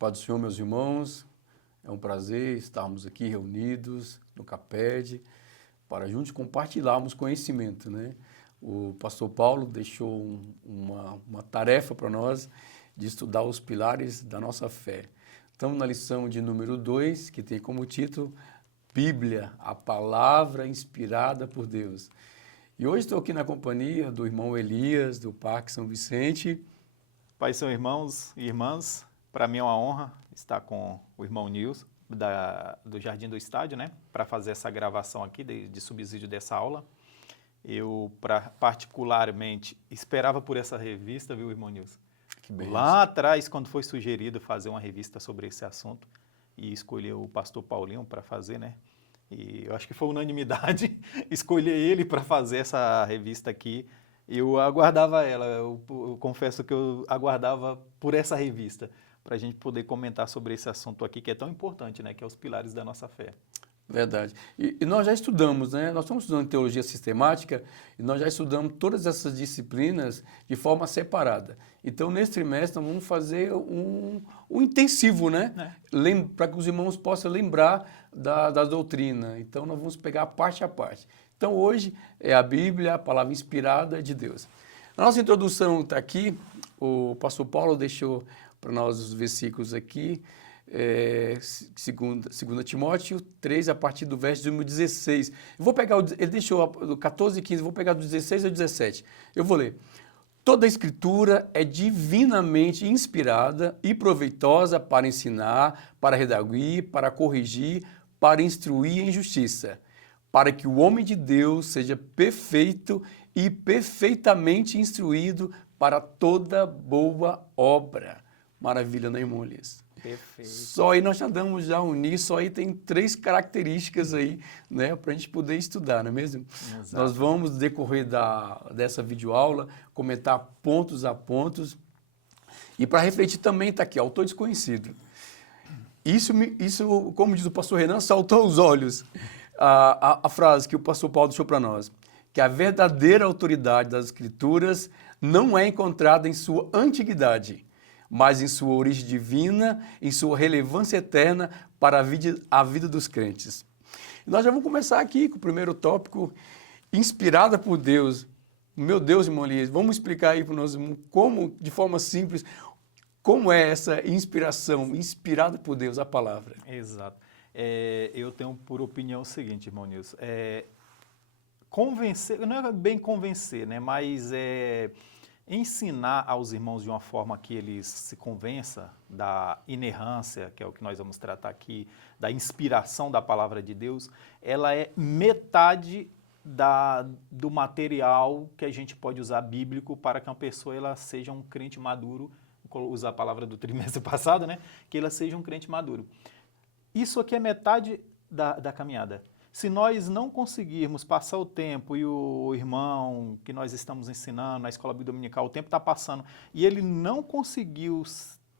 Paz do Senhor, meus irmãos, é um prazer estarmos aqui reunidos no CAPED para juntos compartilharmos conhecimento, né? O pastor Paulo deixou uma tarefa para nós de estudar os pilares da nossa fé. Estamos na lição de número 2, que tem como título Bíblia, a palavra inspirada por Deus. E hoje estou aqui na companhia do irmão Elias, do Parque São Vicente. Pais são irmãos e irmãs, para mim é uma honra estar com o irmão Nilson, do Jardim do Estádio, né, para fazer essa gravação aqui de subsídio dessa aula. Eu, particularmente, esperava por essa revista, viu, irmão Nilson? Que bênção. Lá atrás, quando foi sugerido fazer uma revista sobre esse assunto, e escolheu o pastor Paulinho para fazer, né? E eu acho que foi unanimidade escolher ele para fazer essa revista aqui. Eu aguardava ela, eu confesso que eu aguardava por essa revista, para a gente poder comentar sobre esse assunto aqui, que é tão importante, né? Que é os pilares da nossa fé. Verdade. E nós já estudamos, né? Nós estamos estudando teologia sistemática e nós já estudamos todas essas disciplinas de forma separada. Então, nesse trimestre, nós vamos fazer um intensivo, né? Para que os irmãos possam lembrar da doutrina. Então, nós vamos pegar parte a parte. Então, hoje é a Bíblia, a palavra inspirada de Deus. A nossa introdução está aqui, o pastor Paulo deixou para nós os versículos aqui, 2 Timóteo 3, a partir do verso número 16. Eu vou pegar, ele deixou do 14 e 15, eu vou pegar do 16 ao 17. Eu vou ler. Toda a Escritura é divinamente inspirada e proveitosa para ensinar, para redarguir, para corrigir, para instruir em justiça, para que o homem de Deus seja perfeito e perfeitamente instruído para toda boa obra. Maravilha, né, irmão Elias? Perfeito. Só aí nós já damos unir, só aí tem 3 características aí, né, para a gente poder estudar, não é mesmo? Exato. Nós vamos, no decorrer dessa videoaula, comentar pontos a pontos. E para refletir também está aqui, autor desconhecido. Isso, como diz o pastor Renan, saltou aos olhos a frase que o pastor Paulo deixou para nós, que a verdadeira autoridade das Escrituras não é encontrada em sua antiguidade, mas em sua origem divina, em sua relevância eterna para a vida dos crentes. Nós já vamos começar aqui com o primeiro tópico, inspirada por Deus. Meu Deus, irmão Elias, vamos explicar aí para nós como, de forma simples, como é essa inspiração, inspirada por Deus, a palavra. Exato. Eu tenho por opinião o seguinte, irmão Nilson, convencer, não é bem convencer, né, mas ensinar aos irmãos de uma forma que eles se convençam da inerrância, que é o que nós vamos tratar aqui, da inspiração da palavra de Deus, ela é metade do material que a gente pode usar bíblico para que uma pessoa ela seja um crente maduro, vou usar a palavra do trimestre passado, né? Que ela seja um crente maduro. Isso aqui é metade da caminhada. Se nós não conseguirmos passar o tempo e o irmão que nós estamos ensinando na escola bíblica dominical, o tempo está passando, e ele não conseguiu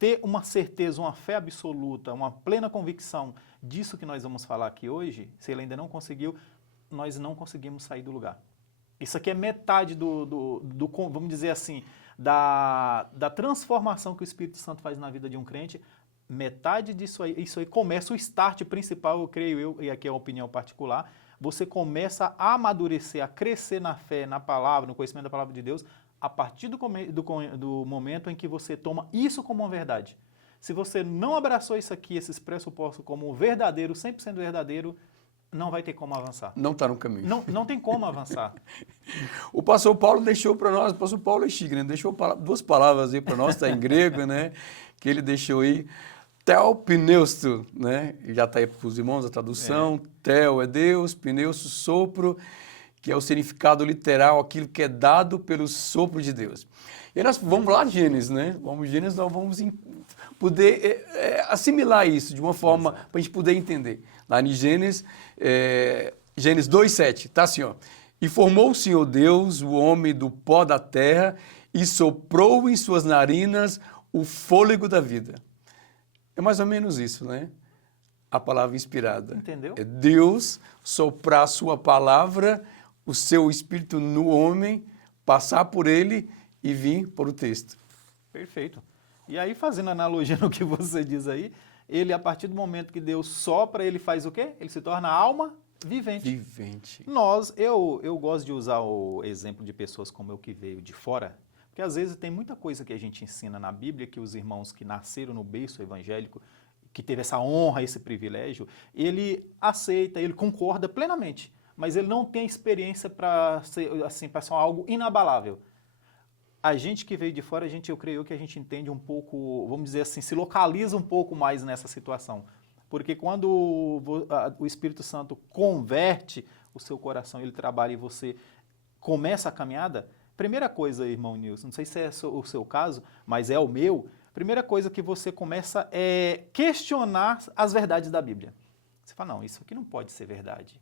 ter uma certeza, uma fé absoluta, uma plena convicção disso que nós vamos falar aqui hoje, se ele ainda não conseguiu, nós não conseguimos sair do lugar. Isso aqui é metade vamos dizer assim, da transformação que o Espírito Santo faz na vida de um crente. Metade disso aí, isso aí começa o start principal, eu creio e aqui é uma opinião particular, você começa a amadurecer, a crescer na fé, na palavra, no conhecimento da palavra de Deus, a partir do momento em que você toma isso como uma verdade. Se você não abraçou isso aqui, esses pressupostos como verdadeiro, 100% verdadeiro, não vai ter como avançar. Não está no caminho. Não tem como avançar. O pastor Paulo deixou para nós, o pastor Paulo é chique, né? Deixou 2 palavras aí para nós, está em grego, né? Que ele deixou aí. Tel, pneusto, né? Já está aí para os irmãos a tradução. Tel é Deus, pneusto, sopro, que é o significado literal, aquilo que é dado pelo sopro de Deus. E nós vamos lá de Gênesis, né? Gênesis, nós vamos poder assimilar isso de uma forma para a gente poder entender. Lá em Gênesis, Gênesis 2:7, tá assim, ó. E formou o Senhor Deus o homem do pó da terra e soprou em suas narinas o fôlego da vida. É mais ou menos isso, né? A palavra inspirada. Entendeu? É Deus soprar a sua palavra, o seu espírito no homem, passar por ele e vir para o texto. Perfeito. E aí, fazendo analogia no que você diz aí, ele, a partir do momento que Deus sopra, ele faz o quê? Ele se torna alma vivente. Vivente. Eu gosto de usar o exemplo de pessoas como eu que veio de fora, porque às vezes tem muita coisa que a gente ensina na Bíblia que os irmãos que nasceram no berço evangélico, que teve essa honra, esse privilégio, ele aceita, ele concorda plenamente, mas ele não tem a experiência para ser, assim, para ser algo inabalável. A gente que veio de fora, eu creio que a gente entende um pouco, vamos dizer assim, se localiza um pouco mais nessa situação. Porque quando o Espírito Santo converte o seu coração, ele trabalha e você começa a caminhada, primeira coisa, irmão Nilson, não sei se é o seu caso, mas é o meu, primeira coisa que você começa é questionar as verdades da Bíblia. Você fala, não, isso aqui não pode ser verdade.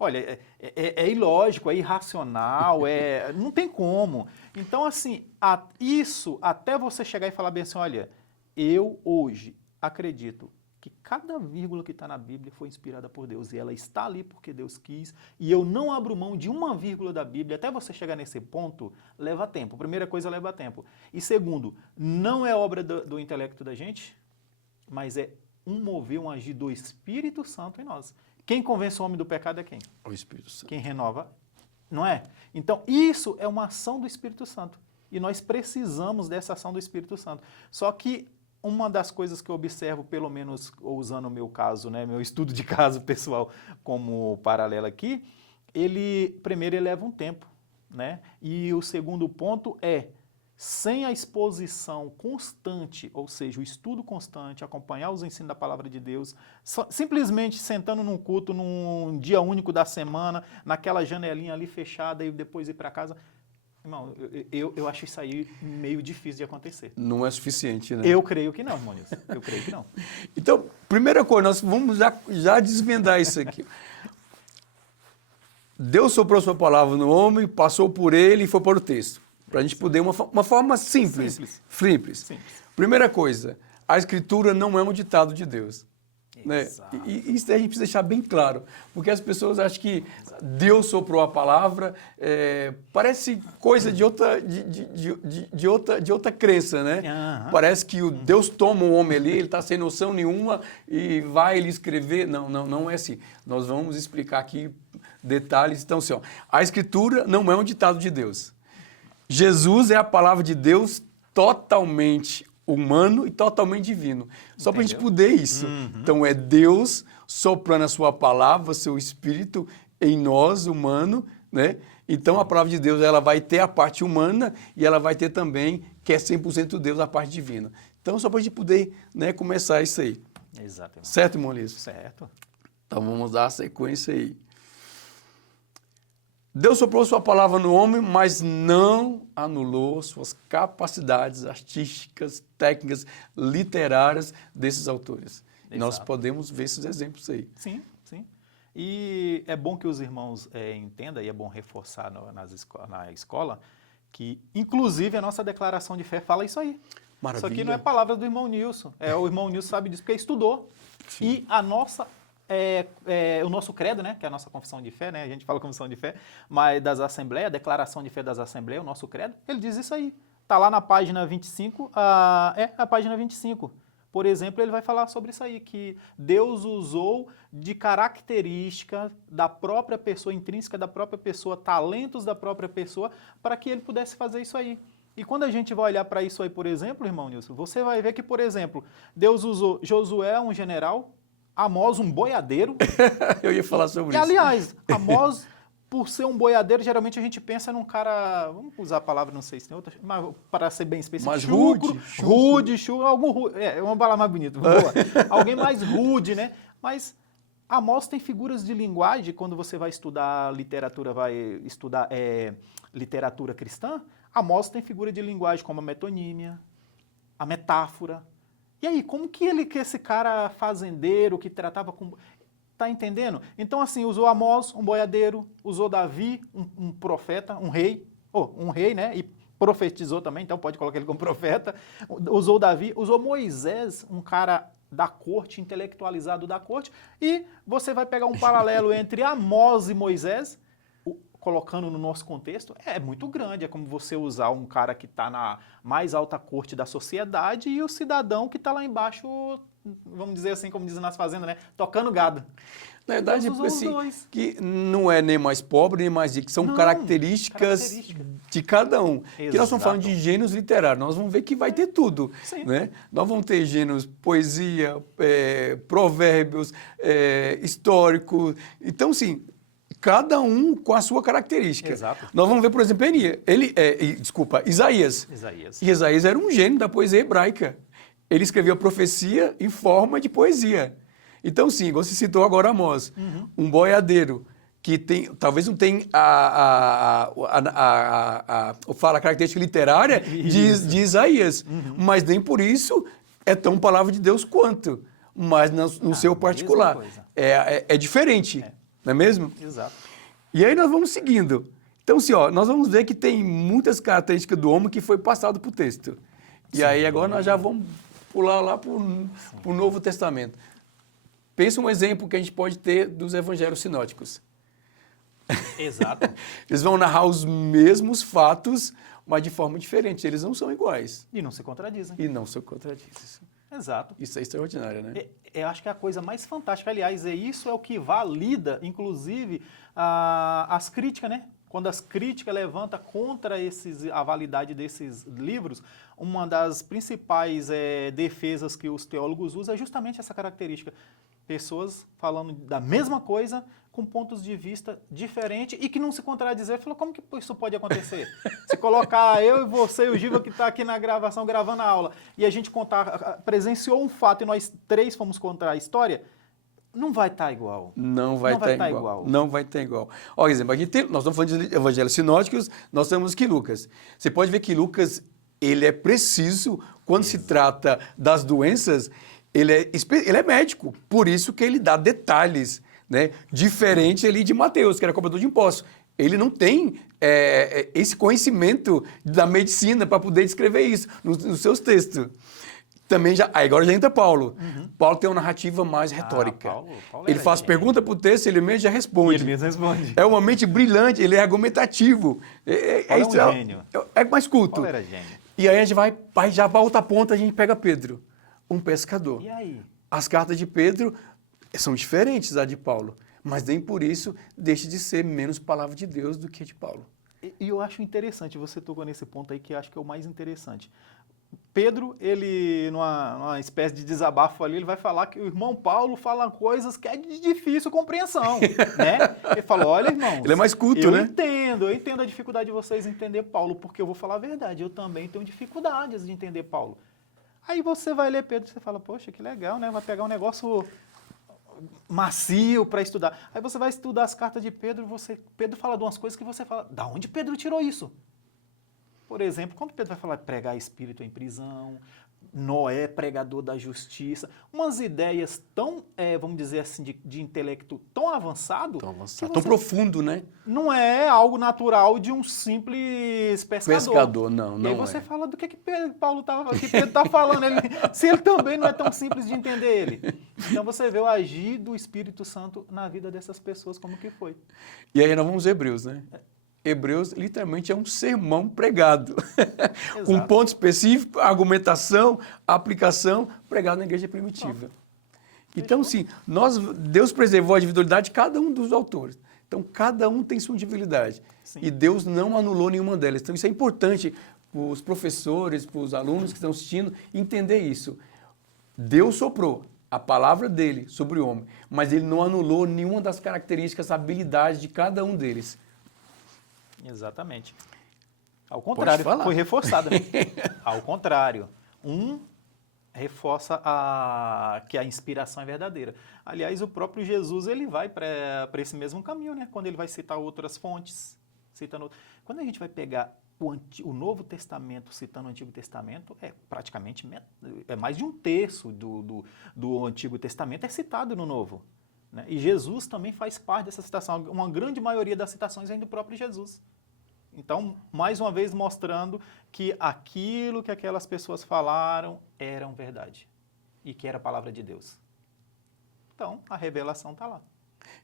Olha, é ilógico, é irracional, não tem como. Então, assim, isso até você chegar e falar bem assim, olha, eu hoje acredito que cada vírgula que está na Bíblia foi inspirada por Deus e ela está ali porque Deus quis e eu não abro mão de uma vírgula da Bíblia. Até você chegar nesse ponto, leva tempo. Primeira coisa, leva tempo. E segundo, não é obra do intelecto da gente, mas é um mover, um agir do Espírito Santo em nós. Quem convence o homem do pecado é quem? O Espírito Santo. Quem renova, não é? Então, isso é uma ação do Espírito Santo. E nós precisamos dessa ação do Espírito Santo. Só que uma das coisas que eu observo, pelo menos usando o meu caso, né, meu estudo de caso pessoal como paralelo aqui, primeiro ele leva um tempo, né? E o segundo ponto é, sem a exposição constante, ou seja, o estudo constante, acompanhar os ensinos da palavra de Deus, simplesmente sentando num culto, num dia único da semana, naquela janelinha ali fechada e depois ir para casa, irmão, eu acho isso aí meio difícil de acontecer. Não é suficiente, né? Eu creio que não, irmão Nilson. Eu creio que não. Então, primeira coisa, nós vamos já desvendar isso aqui. Deus soprou sua palavra no homem, passou por ele e foi para o texto. Para a gente poder, uma forma simples. Primeira coisa, a Escritura não é um ditado de Deus. Né? E isso a gente precisa deixar bem claro, porque as pessoas acham que Deus soprou a palavra, parece coisa de outra crença, né? Parece que Deus toma um homem ali, ele está sem noção nenhuma e vai ele escrever. Não é assim. Nós vamos explicar aqui detalhes. Então, assim, ó, a Escritura não é um ditado de Deus. Jesus é a palavra de Deus totalmente humano e totalmente divino. Só para a gente poder isso. Então, é Deus soprando a sua palavra, seu Espírito em nós, humano, né? Então, a palavra de Deus ela vai ter a parte humana e ela vai ter também, que é 100% Deus, a parte divina. Então, só para a gente poder, né, começar isso aí. Exatamente. Certo, irmão Liso? Certo. Então, vamos dar a sequência aí. Deus soprou sua palavra no homem, mas não anulou suas capacidades artísticas, técnicas, literárias desses autores. Exato. Nós podemos ver esses exemplos aí. Sim, sim. E é bom que os irmãos entendam, e é bom reforçar na escola, que inclusive a nossa declaração de fé fala isso aí. Maravilha. Isso aqui não é palavra do irmão Nilson. O irmão Nilson sabe disso porque estudou. Sim. E a nossa... o nosso credo, né, que é a nossa confissão de fé, né, a gente fala confissão de fé, mas das assembleias, a declaração de fé das assembleias, o nosso credo, ele diz isso aí. Está lá na página 25, a página 25. Por exemplo, ele vai falar sobre isso aí, que Deus usou de característica da própria pessoa, intrínseca da própria pessoa, talentos da própria pessoa, para que ele pudesse fazer isso aí. E quando a gente vai olhar para isso aí, por exemplo, irmão Nilson, você vai ver que, por exemplo, Deus usou Josué, um general, Amós, um boiadeiro. Eu ia falar sobre isso. isso. E, aliás, Amós, por ser um boiadeiro, geralmente a gente pensa num cara, vamos usar a palavra, não sei se tem outra, mas para ser bem específico, mais rude, algum rude, uma palavra mais bonita, boa. Alguém mais rude, né? Mas Amós tem figuras de linguagem, quando você vai estudar literatura, literatura cristã, Amós tem figura de linguagem como a metonímia, a metáfora. E aí, como que esse cara fazendeiro que tratava com... Tá entendendo? Então, assim, usou Amós, um boiadeiro, usou Davi, um profeta, um rei, né? E profetizou também, então pode colocar ele como profeta. Usou Davi, usou Moisés, um cara da corte, intelectualizado da corte. E você vai pegar um paralelo entre Amós e Moisés. colocando no nosso contexto, é muito grande. É como você usar um cara que está na mais alta corte da sociedade e o cidadão que está lá embaixo, vamos dizer assim, como dizem nas fazendas, né? Tocando gado. Na verdade, Deus usou os assim, dois. que não é nem mais pobre, nem mais rico, são Não, características característica. de cada um. Que nós estamos falando Exato. de gêneros literários, nós vamos ver que vai ter tudo. Sim. Né? Nós vamos ter gêneros poesia, provérbios, histórico. Então, sim, cada um com a sua característica. Exato. Nós vamos ver, por exemplo, Isaías. Isaías. E Isaías era um gênio da poesia hebraica. Ele escrevia profecia em forma de poesia. Então, sim, você citou agora Amós, um boiadeiro que tem, talvez não tenha a característica literária de Isaías, mas nem por isso é tão palavra de Deus quanto, mas no seu particular. É diferente, não é mesmo? Exato. E aí nós vamos seguindo. Então, assim, nós vamos ver que tem muitas características do homem que foi passado para o texto. E aí agora nós já vamos pular lá para o Novo Testamento. Pensa um exemplo que a gente pode ter dos evangelhos sinóticos. Exato. Eles vão narrar os mesmos fatos, mas de forma diferente. Eles não são iguais. E não se contradizem. E não se contradizem. Exato. Isso é extraordinário, né? Eu acho que é a coisa mais fantástica. Aliás, isso é o que valida, inclusive, as críticas, né? Quando as críticas levantam contra a validade desses livros, uma das principais defesas que os teólogos usam é justamente essa característica. Pessoas falando da mesma coisa com pontos de vista diferentes e que não se contradizer. Falou, como que isso pode acontecer? Se colocar eu e você e o Giva que está aqui na gravação, gravando a aula, e a gente presenciou um fato e nós três fomos contar a história, não vai estar igual. Não vai estar igual. Não vai estar igual. Por exemplo, aqui nós estamos falando de evangelhos sinóticos, nós temos que Lucas. Você pode ver que Lucas, ele é preciso quando se trata das doenças. Ele é médico, por isso que ele dá detalhes, né? Diferente ali de Mateus, que era cobrador de impostos. Ele não tem esse conhecimento da medicina para poder descrever isso nos seus textos. Também agora já entra Paulo. Paulo tem uma narrativa mais retórica. Paulo ele faz pergunta para o texto, ele mesmo já responde. Ele mesmo responde. É uma mente brilhante, ele é argumentativo. É um gênio. É mais culto. Paulo era gênio. E aí a gente vai já para outra ponta, a gente pega Pedro. Um pescador. E aí? As cartas de Pedro são diferentes da de Paulo, mas nem por isso deixa de ser menos palavra de Deus do que de Paulo. E eu acho interessante, você tocou nesse ponto aí que eu acho que é o mais interessante. Pedro, ele, numa espécie de desabafo ali, ele vai falar que o irmão Paulo fala coisas que é de difícil compreensão, né? Ele fala, olha, irmãos, ele é mais culto, né? Eu entendo a dificuldade de vocês entender Paulo, porque eu vou falar a verdade, eu também tenho dificuldades de entender Paulo. Aí você vai ler Pedro e você fala, poxa, que legal, né? Vai pegar um negócio macio para estudar. Aí você vai estudar as cartas de Pedro, Pedro fala de umas coisas que você fala, da onde Pedro tirou isso? Por exemplo, quando Pedro vai falar de pregar espírito em prisão, Noé, pregador da justiça, umas ideias tão, vamos dizer assim, de intelecto tão avançado. Tão profundo, né? Não é algo natural de um simples pescador. Não. E aí você fala do que Pedro está falando. Se ele também não é tão simples de entender ele. Então você vê o agir do Espírito Santo na vida dessas pessoas, como que foi. E aí nós vamos Hebreus, né? Hebreus, literalmente, é um sermão pregado. Com um ponto específico, argumentação, aplicação, pregado na igreja primitiva. Então, sim, Deus preservou a individualidade de cada um dos autores. Então, cada um tem sua individualidade. Sim. E Deus não anulou nenhuma delas. Então, isso é importante para os professores, para os alunos que estão assistindo, entender isso. Deus soprou a palavra dele sobre o homem, mas ele não anulou nenhuma das características, habilidades de cada um deles. Exatamente. Ao contrário, foi reforçada. Ao contrário, reforça que a inspiração é verdadeira. Aliás, o próprio Jesus ele vai para esse mesmo caminho, né? Quando ele vai citar outras fontes. Quando a gente vai pegar o Novo Testamento citando o Antigo Testamento, praticamente mais de um terço do Antigo Testamento é citado no Novo. Né? E Jesus também faz parte dessa citação. Uma grande maioria das citações vem do próprio Jesus. Então, mais uma vez mostrando que aquilo que aquelas pessoas falaram eram verdade. E que era a palavra de Deus. Então, a revelação está lá.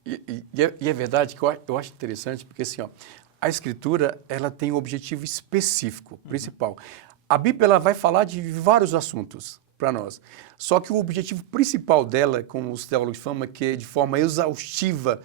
E é verdade que eu acho interessante, porque assim, ó, a Escritura ela tem um objetivo específico, principal. A Bíblia ela vai falar de vários assuntos para nós. Só que o objetivo principal dela, como os teólogos falam, que é de forma exaustiva,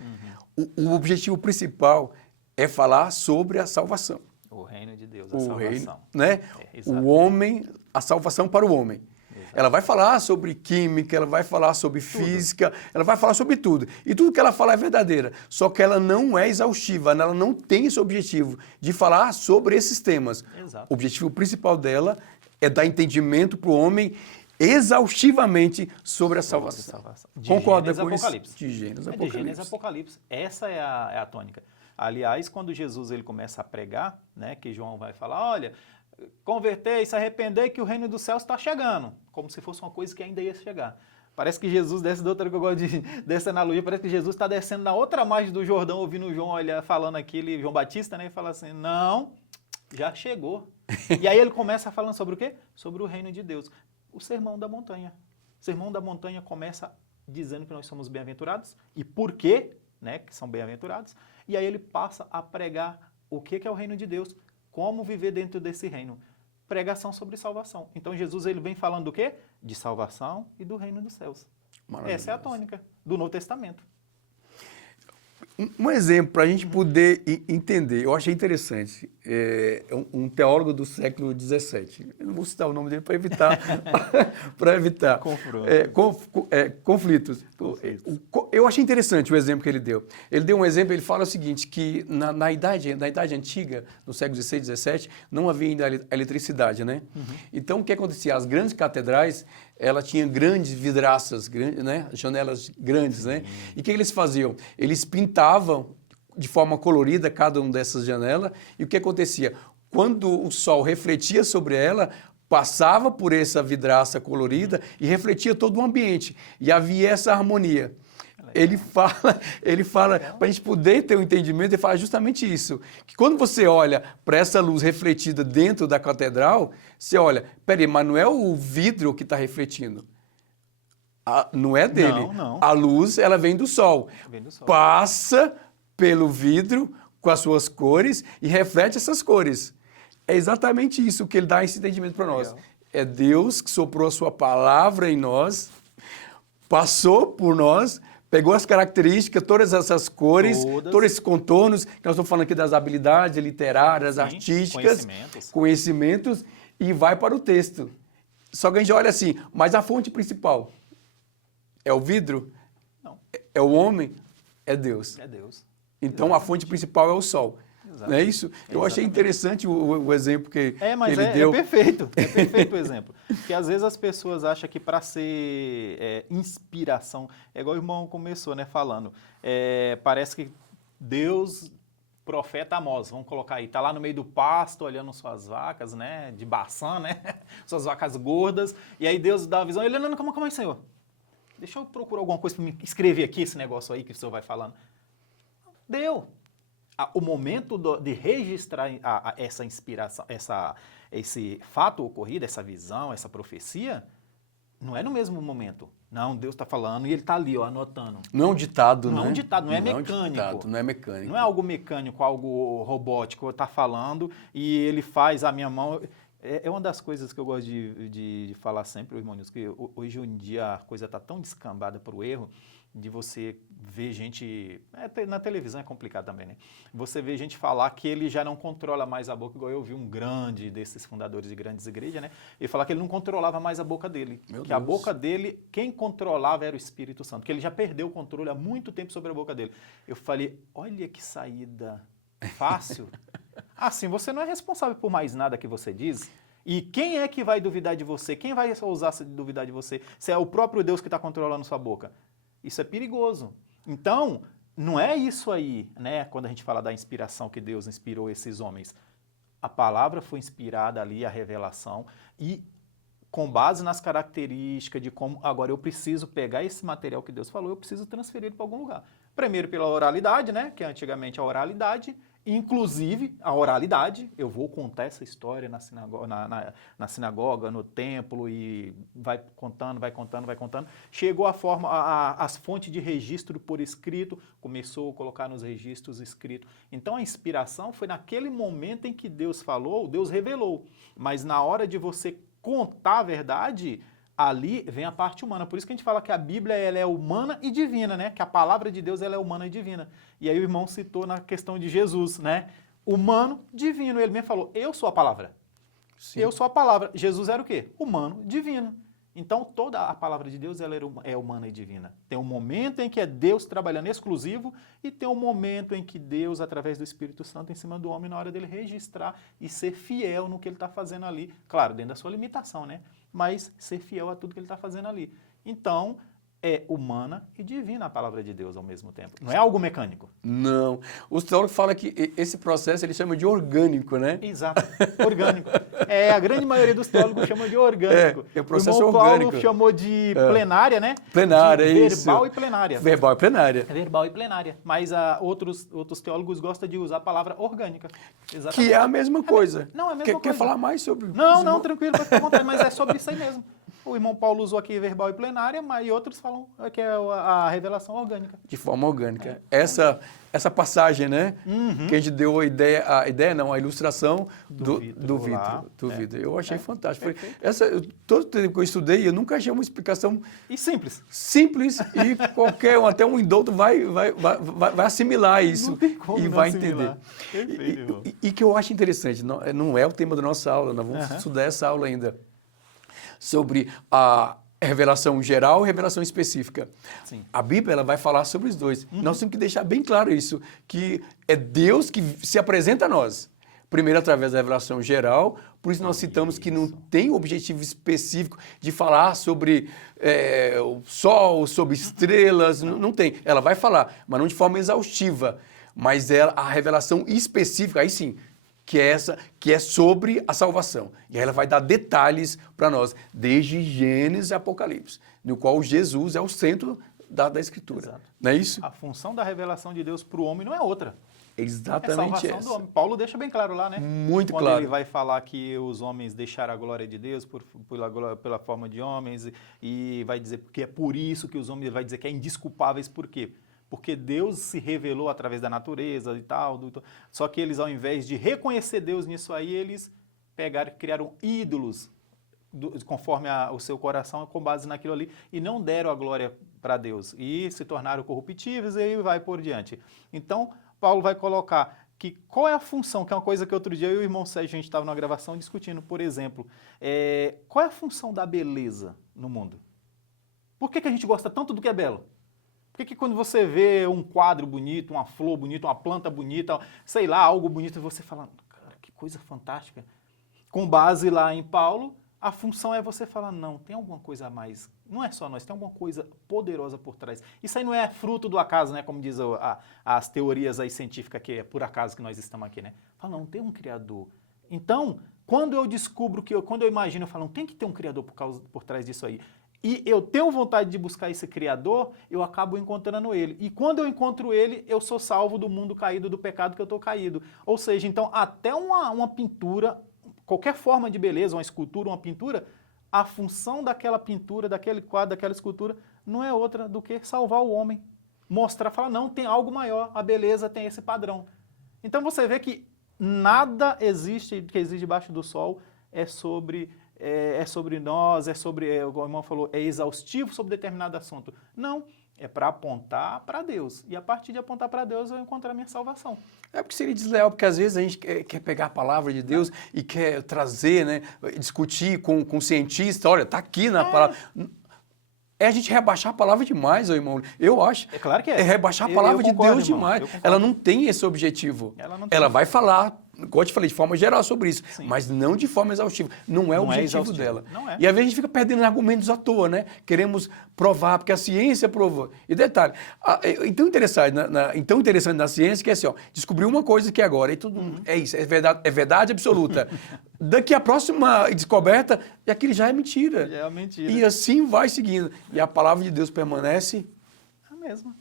o objetivo principal é falar sobre a salvação. O reino de Deus, a O salvação. reino, né? O Exatamente. homem, a salvação para o homem. Exato. Ela vai falar sobre química, ela vai falar sobre física, ela vai falar sobre tudo. E tudo que ela fala é verdadeira. Só que ela não é exaustiva, ela não tem esse objetivo de falar sobre esses temas. Exato. O objetivo principal dela é dar entendimento para o homem exaustivamente sobre a salvação. Concorda Gênesis, com isso? Apocalipse. De Gênesis, De Apocalipse. Gênesis, Apocalipse. Essa é a tônica. Aliás, quando Jesus ele começa a pregar, né, que João vai falar, olha, convertei, se arrepender que o reino dos céus está chegando, como se fosse uma coisa que ainda ia chegar. Parece que Jesus desce, outra que eu gosto dessa analogia, parece que Jesus está descendo na outra margem do Jordão, ouvindo o João olha, falando aquele, João Batista, né, e fala assim, não, já chegou. E aí ele começa falando sobre o quê? Sobre o reino de Deus. O Sermão da Montanha. O Sermão da Montanha começa dizendo que nós somos bem-aventurados e por quê, né, que são bem-aventurados. E aí ele passa a pregar o que é o reino de Deus, como viver dentro desse reino. Pregação sobre salvação. Então Jesus ele vem falando do quê? De salvação e do reino dos céus. Essa é a tônica do Novo Testamento. Um exemplo para a gente poder entender, eu achei interessante, um teólogo do século XVII, eu não vou citar o nome dele para evitar conflitos. Eu achei interessante o exemplo que ele deu. Ele deu um exemplo, ele fala o seguinte, que na idade antiga, no século XVI, XVII, não havia ainda a eletricidade, né? Então, o que acontecia? As grandes catedrais, ela tinha grandes vidraças, né? Janelas grandes, né? E o que eles faziam? Eles pintavam de forma colorida cada uma dessas janelas, e o que acontecia? Quando o sol refletia sobre ela, passava por essa vidraça colorida e refletia todo o ambiente, e havia essa harmonia. Ele fala para a gente poder ter um entendimento, ele fala justamente isso, que quando você olha para essa luz refletida dentro da catedral, você olha, peraí, mas não é o vidro que está refletindo, não é dele. Não. A luz, ela vem do sol, passa pelo vidro com as suas cores e reflete essas cores. É exatamente isso que ele dá esse entendimento para nós. Legal. É Deus que soprou a sua palavra em nós, passou por nós, pegou as características, todas essas cores, todos esses contornos, que nós estamos falando aqui das habilidades literárias, artísticas, conhecimentos, e vai para o texto. Só que a gente olha assim, mas a fonte principal é o vidro? Não. É o homem? É Deus. É Deus. Então Exatamente. A fonte principal é o sol. Não é isso? Eu achei interessante o exemplo que ele deu. É perfeito o exemplo. Porque às vezes as pessoas acham que para ser inspiração, é igual o irmão começou, né, falando, parece que Deus, profeta Amós, vamos colocar aí, tá lá no meio do pasto, olhando suas vacas, né, de Baçã, né, suas vacas gordas, e aí Deus dá a visão, ele, não, calma aí, Senhor, deixa eu procurar alguma coisa para me escrever aqui esse negócio aí que o Senhor vai falando. Deu. O momento de registrar essa inspiração, esse fato ocorrido, essa visão, essa profecia, não é no mesmo momento. Não, Deus está falando e ele está ali, ó, anotando. Não é um ditado, né? Não é um ditado, não é mecânico. Não é mecânico. Não é algo mecânico, algo robótico. Está falando e ele faz a minha mão. É uma das coisas que eu gosto de falar sempre, irmão Nilson, que hoje em dia a coisa está tão descambada para o erro, de você ver gente... na televisão é complicado também, né? Você vê gente falar que ele já não controla mais a boca, igual eu vi um grande desses fundadores de grandes igrejas, né? Ele falar que ele não controlava mais a boca dele. A boca dele, quem controlava era o Espírito Santo, que ele já perdeu o controle há muito tempo sobre a boca dele. Eu falei, olha que saída fácil. Assim, você não é responsável por mais nada que você diz. E quem é que vai duvidar de você? Quem vai ousar se duvidar de você? Se é o próprio Deus que está controlando sua boca. Isso é perigoso. Então, não é isso aí, né? Quando a gente fala da inspiração que Deus inspirou esses homens. A palavra foi inspirada ali, a revelação, e com base nas características de como... Agora, eu preciso pegar esse material que Deus falou, eu preciso transferir para algum lugar. Primeiro pela oralidade, né? Que antigamente a oralidade, Inclusive, a oralidade, eu vou contar essa história na sinagoga, no templo, e vai contando. Chegou a forma, as fontes de registro por escrito, começou a colocar nos registros escritos. Então, a inspiração foi naquele momento em que Deus falou, Deus revelou. Mas na hora de você contar a verdade, ali vem a parte humana. Por isso que a gente fala que a Bíblia ela é humana e divina, né? Que a palavra de Deus ela é humana e divina. E aí o irmão citou na questão de Jesus, né? Humano, divino. Ele mesmo falou, eu sou a palavra. Sim. Eu sou a palavra. Jesus era o quê? Humano, divino. Então toda a palavra de Deus ela é humana e divina. Tem um momento em que é Deus trabalhando exclusivo e tem um momento em que Deus, através do Espírito Santo, em cima do homem, na hora dele registrar e ser fiel no que ele está fazendo ali. Claro, dentro da sua limitação, né? Mas ser fiel a tudo que ele está fazendo ali. Então, é humana e divina a palavra de Deus ao mesmo tempo. Não é algo mecânico. Não. Os teólogos falam que esse processo ele chama de orgânico, né? Exato, orgânico. A grande maioria dos teólogos chama de orgânico. É o processo o irmão orgânico. Paulo chamou de plenária, né? Plenária, de isso. Verbal e plenária. Verbal e plenária. Verbal e plenária. Mas outros teólogos gostam de usar a palavra orgânica. Exatamente. Que é a mesma coisa. Não, é a mesma coisa. Quer falar mais sobre... Não, tranquilo, pode ficar à vontade, mas é sobre isso aí mesmo. O irmão Paulo usou aqui verbal e plenária, mas outros falam que é a revelação orgânica. De forma orgânica. Essa passagem, né? Uhum. Que a gente deu a ilustração do Vitor. Eu achei fantástico. Todo o tempo que eu estudei, eu nunca achei uma explicação... E simples. Simples e qualquer um, até um indulto vai assimilar isso. Não tem como e não vai assimilar. entender. Perfeito, irmão. E que eu acho interessante, não é o tema da nossa aula, nós vamos estudar essa aula ainda. Sobre a revelação geral e revelação específica. Sim. A Bíblia ela vai falar sobre os dois. Nós temos que deixar bem claro isso, que é Deus que se apresenta a nós. Primeiro através da revelação geral, por isso nós citamos que não tem objetivo específico de falar sobre o sol, sobre estrelas, não tem. Ela vai falar, mas não de forma exaustiva. Mas a revelação específica, aí sim, que é sobre a salvação. E aí ela vai dar detalhes para nós, desde Gênesis e Apocalipse, no qual Jesus é o centro da Escritura. Exato. Não é isso? A função da revelação de Deus para o homem não é outra. Exatamente é salvação do homem. Paulo deixa bem claro lá, né? Muito Quando claro. ele vai falar que os homens deixaram a glória de Deus pela forma de homens e vai dizer que é por isso que os homens, vai dizer que é indesculpáveis, por quê? Porque Deus se revelou através da natureza e tal. Só que eles, ao invés de reconhecer Deus nisso aí, eles pegaram e criaram ídolos conforme o seu coração, com base naquilo ali, e não deram a glória para Deus. E se tornaram corruptíveis e vai por diante. Então, Paulo vai colocar que qual é a função, que é uma coisa que outro dia eu e o irmão Sérgio, a gente estava numa gravação discutindo, por exemplo, qual é a função da beleza no mundo? Por que a gente gosta tanto do que é belo? Por que quando você vê um quadro bonito, uma flor bonita, uma planta bonita, sei lá, algo bonito, você fala, cara, que coisa fantástica. Com base lá em Paulo, a função é você falar, não, tem alguma coisa a mais. Não é só nós, tem alguma coisa poderosa por trás. Isso aí não é fruto do acaso, né? Como diz as teorias aí científicas, que é por acaso que nós estamos aqui, né? Fala, não, tem um Criador. Então, quando eu descubro, quando eu imagino, eu falo, não, tem que ter um Criador por trás disso aí. E eu tenho vontade de buscar esse Criador, eu acabo encontrando ele. E quando eu encontro ele, eu sou salvo do mundo caído, do pecado que eu estou caído. Ou seja, então, até uma pintura, qualquer forma de beleza, uma escultura, uma pintura, a função daquela pintura, daquele quadro, daquela escultura, não é outra do que salvar o homem. Mostrar, falar, não, tem algo maior, a beleza tem esse padrão. Então você vê que nada existe que existe debaixo do sol é sobre nós, o irmão falou, é exaustivo sobre determinado assunto. Não, é para apontar para Deus. E a partir de apontar para Deus, eu encontro a minha salvação. É porque seria desleal, porque às vezes a gente quer pegar a palavra de Deus e quer trazer, né, discutir com cientista, olha, está aqui na palavra. É a gente rebaixar a palavra demais, irmão. Eu acho. É claro que é. É rebaixar a palavra de Deus irmão, demais. Ela não tem esse objetivo. Ela vai falar, como eu te falei, de forma geral sobre isso, sim, mas não de forma exaustiva. Não é o objetivo dela. Não é. E às vezes a gente fica perdendo argumentos à toa, né? Queremos provar, porque a ciência provou. E detalhe, então interessante na ciência que é assim, ó, descobriu uma coisa que agora, e tudo é isso, é verdade absoluta. Daqui a próxima descoberta, e aquilo já é mentira. Já é mentira. E assim vai seguindo. E a palavra de Deus permanece a mesma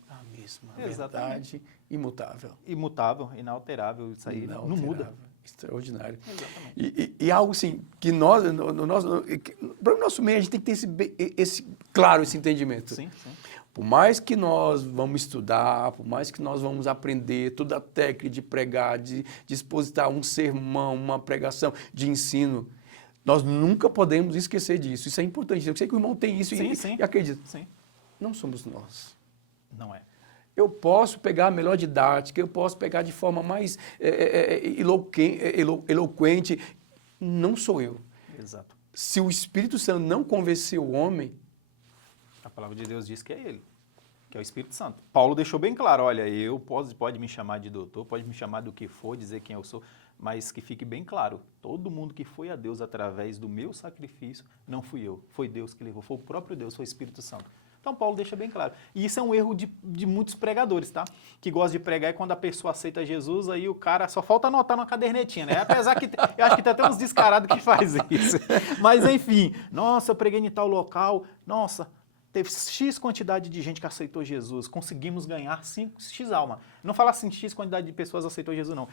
verdade imutável. Imutável, inalterável, isso aí não muda. Extraordinário. Exatamente. E algo assim, que nós, para o nosso meio, a gente tem que ter claro esse entendimento. Sim, sim. Por mais que nós vamos estudar, por mais que nós vamos aprender toda a técnica de pregar, de expositar um sermão, uma pregação, de ensino, nós nunca podemos esquecer disso. Isso é importante. Eu sei que o irmão tem isso e acredita. Sim. Não somos nós. Não é. Eu posso pegar a melhor didática, eu posso pegar de forma mais eloquente. Não sou eu. Exato. Se o Espírito Santo não convencer o homem... A palavra de Deus diz que é ele, que é o Espírito Santo. Paulo deixou bem claro, olha, pode me chamar de doutor, pode me chamar do que for, dizer quem eu sou, mas que fique bem claro, todo mundo que foi a Deus através do meu sacrifício, não fui eu, foi Deus que levou, foi o próprio Deus, foi o Espírito Santo. Então, Paulo deixa bem claro. E isso é um erro de muitos pregadores, tá? Que gostam de pregar e quando a pessoa aceita Jesus, aí o cara só falta anotar numa cadernetinha, né? Apesar que eu acho que tem até uns descarados que faz isso. Mas, enfim, nossa, eu preguei em tal local, nossa, teve X quantidade de gente que aceitou Jesus, conseguimos ganhar X alma. Não fala assim, X quantidade de pessoas aceitou Jesus, não.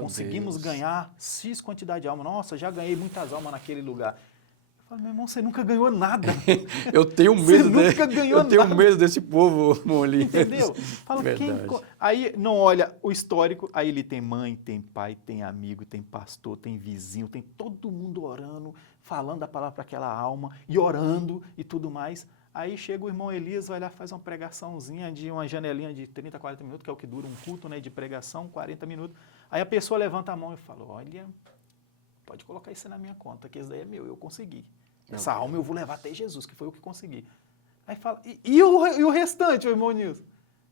Conseguimos ganhar X quantidade de alma. Nossa, já ganhei muitas almas naquele lugar. Meu irmão, você nunca ganhou nada. Eu tenho medo eu tenho medo desse povo, Moli. Entendeu? Fala, aí não olha o histórico, aí ele tem mãe, tem pai, tem amigo, tem pastor, tem vizinho, tem todo mundo orando, falando a palavra para aquela alma e orando e tudo mais. Aí chega o irmão Elias, vai lá, faz uma pregaçãozinha de uma janelinha de 30, 40 minutos, que é o que dura um culto, né, de pregação, 40 minutos. Aí a pessoa levanta a mão e fala, olha, pode colocar isso na minha conta, que esse daí é meu, eu consegui. Essa alma eu vou levar até Jesus, que foi eu que consegui. Aí fala, e o restante, o irmão Nilson?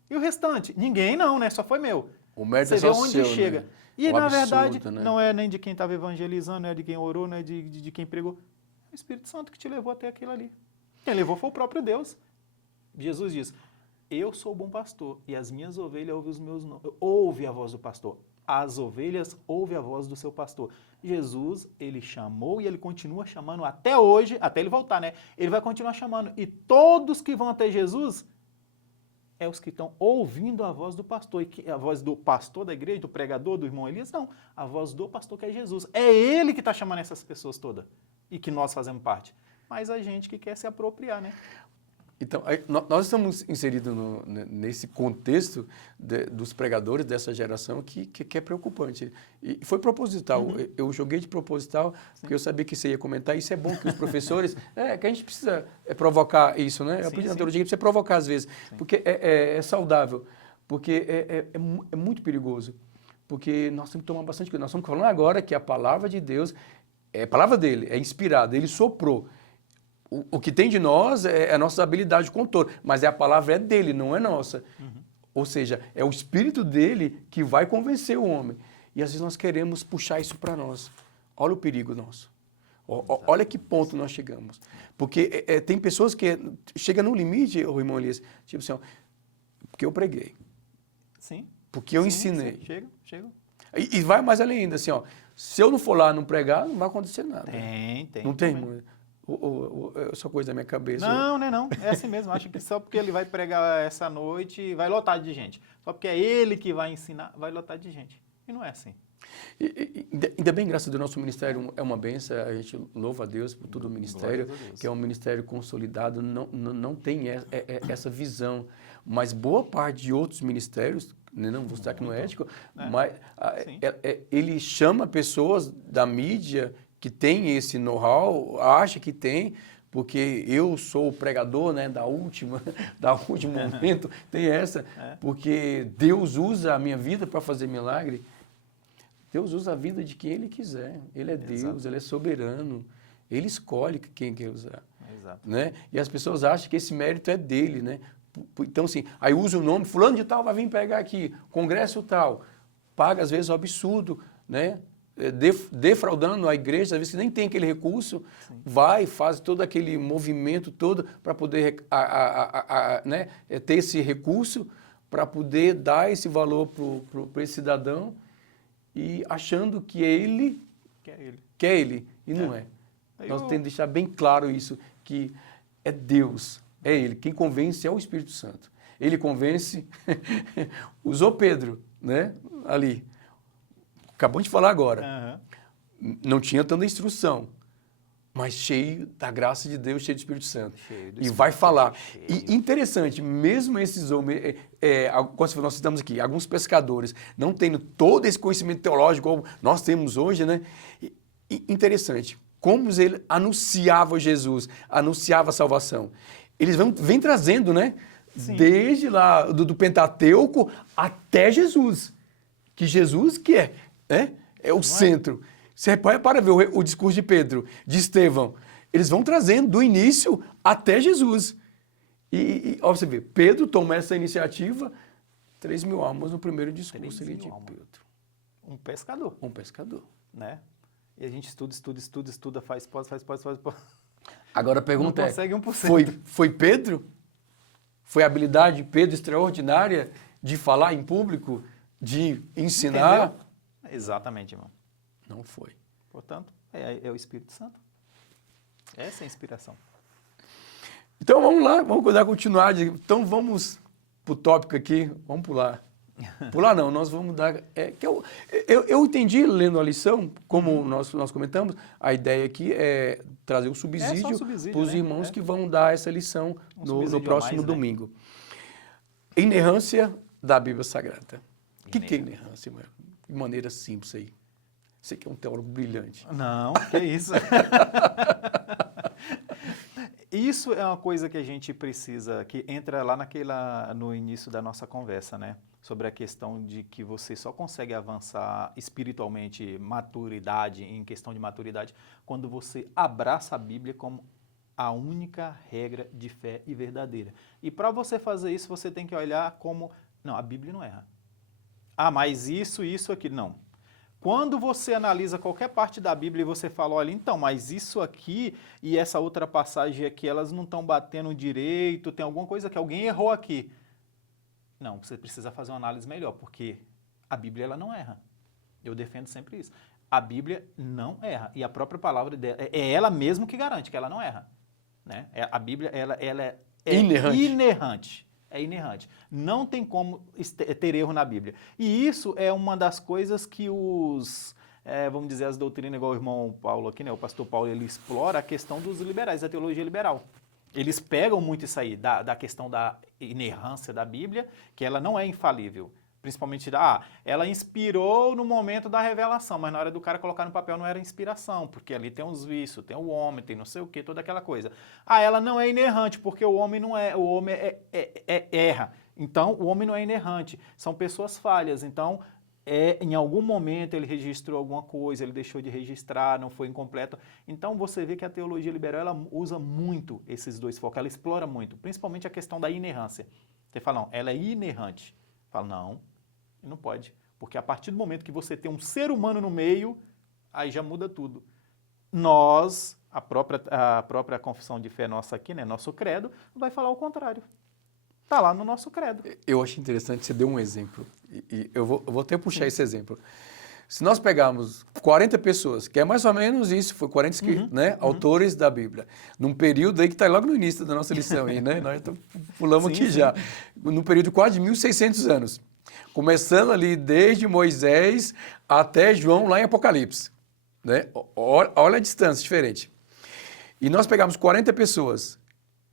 E o restante? Ninguém não, né? Só foi meu. O mérito Você é vê só onde seu, chega. Né? E, na verdade, né? não é nem de quem estava evangelizando, não é de quem orou, não é de quem pregou. É o Espírito Santo que te levou até aquilo ali. Quem levou foi o próprio Deus. Jesus diz, eu sou o bom pastor e as minhas ovelhas ouvem os meus nomes. Ouve a voz do pastor. As ovelhas ouvem a voz do seu pastor. Jesus, ele chamou e ele continua chamando até hoje, até ele voltar, né? Ele vai continuar chamando. E todos que vão até Jesus é os que estão ouvindo a voz do pastor. E a voz do pastor da igreja, do pregador, do irmão Elias, não. A voz do pastor que é Jesus. É ele que está chamando essas pessoas todas. E que nós fazemos parte. Mas a gente que quer se apropriar, né? Então, nós estamos inseridos nesse contexto dos pregadores dessa geração que é preocupante. E foi proposital. Eu joguei de proposital, porque eu sabia que você ia comentar. Isso é bom que os professores... que a gente precisa provocar isso, né? Eu aprendi na teologia que precisa provocar às vezes. Porque é saudável. Porque é muito perigoso. Porque nós temos que tomar bastante cuidado. Nós estamos falando agora que a palavra de Deus, é a palavra dele, é inspirada. Ele soprou. O que tem de nós é a nossa habilidade de controle, mas a palavra é dele, não é nossa. Ou seja, é o Espírito dele que vai convencer o homem. E às vezes nós queremos puxar isso para nós. Olha o perigo nosso. Olha que ponto nós chegamos. Porque tem pessoas que chegam no limite, o irmão Elias, tipo assim, porque eu preguei. Sim. Porque eu ensinei. Sim. Chega. E vai mais além ainda, assim, se eu não for lá não pregar, não vai acontecer nada. Tem. Não tem, irmão? Essa coisa da minha cabeça. Não. É assim mesmo. Acho que só porque ele vai pregar essa noite, vai lotar de gente. Só porque é ele que vai ensinar, vai lotar de gente. E não é assim. Ainda bem, graças a Deus, nosso ministério é uma bênção. A gente louva a Deus por todo o ministério, que é um ministério consolidado, não tem essa visão. Mas boa parte de outros ministérios, não vou citar que não é ético, mas ele chama pessoas da mídia que tem esse know-how, acha que tem, porque eu sou o pregador, né, da último momento, tem essa, porque Deus usa a minha vida para fazer milagre. Deus usa a vida de quem Ele quiser. Ele é Deus, Ele é soberano, Ele escolhe quem quer usar. Exato. Né? E as pessoas acham que esse mérito é dele, né? Então, assim, aí usa o nome, fulano de tal vai vir pregar aqui, congresso tal, paga às vezes um absurdo, né? Defraudando a igreja, às vezes nem tem aquele recurso, vai, faz todo aquele movimento todo para poder né, ter esse recurso, para poder dar esse valor para esse cidadão e achando que ele quer ele, e não é. Nós temos que deixar bem claro isso, que é Deus, é Ele. Quem convence é o Espírito Santo. ele convence, usou Pedro, né? Ali. Acabou de falar agora. Não tinha tanta instrução, mas cheio da graça de Deus, cheio do Espírito Santo. E vai falar. E interessante, mesmo esses homens, nós citamos aqui, alguns pescadores, não tendo todo esse conhecimento teológico como nós temos hoje, né? Interessante, como ele anunciava Jesus, anunciava a salvação. Eles vêm trazendo, né? Sim. Desde lá do Pentateuco até Jesus. Que Jesus que é o centro. Você para ver o discurso de Pedro, de Estevão. Eles vão trazendo do início até Jesus. Ó, você vê, Pedro toma essa iniciativa, 3.000 almas no primeiro discurso de Pedro. Um pescador. Um pescador. Né? E a gente estuda, faz pós. Agora a pergunta não consegue 1%. Foi Pedro? Foi a habilidade de Pedro extraordinária de falar em público, de ensinar? Entendeu? Exatamente, irmão. Não foi. Portanto, é o Espírito Santo. Essa é a inspiração. Então vamos lá, vamos continuar. Então vamos para o tópico aqui, vamos pular. Pular não, nós vamos dar... eu entendi, lendo a lição, como nós comentamos, a ideia aqui é trazer o subsídio para os irmãos que vão dar essa lição no próximo domingo. Inerrância da Bíblia Sagrada. O que é inerrância, mano? De maneira simples aí. Você que é um teólogo brilhante. Não, que isso. Isso é uma coisa que a gente precisa, que entra lá no início da nossa conversa, né? Sobre a questão de que você só consegue avançar espiritualmente, maturidade, em questão de maturidade, quando você abraça a Bíblia como a única regra de fé e verdadeira. E para você fazer isso, você tem que olhar como, não, a Bíblia não erra. Ah, mas isso aqui, não. Quando você analisa qualquer parte da Bíblia e você fala, olha, então, mas isso aqui e essa outra passagem aqui, elas não estão batendo direito, tem alguma coisa que alguém errou aqui. Não, você precisa fazer uma análise melhor, porque a Bíblia ela não erra. Eu defendo sempre isso. A Bíblia não erra. E a própria palavra dela, é ela mesmo que garante que ela não erra. Né? A Bíblia ela é inerrante. É inerrante. Não tem como ter erro na Bíblia. E isso é uma das coisas que vamos dizer, as doutrinas, igual o irmão Paulo aqui, né? O pastor Paulo, ele explora a questão dos liberais, da teologia liberal. Eles pegam muito isso aí, da questão da inerrância da Bíblia, que ela não é infalível. Principalmente, ela inspirou no momento da revelação, mas na hora do cara colocar no papel não era inspiração, porque ali tem uns vícios, tem o homem, tem não sei o que, toda aquela coisa. Ela não é inerrante, porque o homem não é, o homem erra. Então, o homem não é inerrante, são pessoas falhas. Então, em algum momento ele registrou alguma coisa, ele deixou de registrar, não foi incompleto. Então, você vê que a teologia liberal, ela usa muito esses dois focos, ela explora muito, principalmente a questão da inerrância. Você fala, não, ela é inerrante. Fala, não pode, porque a partir do momento que você tem um ser humano no meio, aí já muda tudo. Nós, a própria confissão de fé nossa aqui, né, nosso credo, vai falar o contrário. Está lá no nosso credo. Eu acho interessante, você deu um exemplo, e eu vou até puxar esse exemplo. Se nós pegarmos 40 pessoas, que é mais ou menos isso, foi 40 autores da Bíblia, num período aí que está logo no início da nossa lição, aí, né? Nós pulamos aqui já, num período de quase 1.600 anos, começando ali desde Moisés até João lá em Apocalipse. Né? Olha a distância diferente. E nós pegamos 40 pessoas,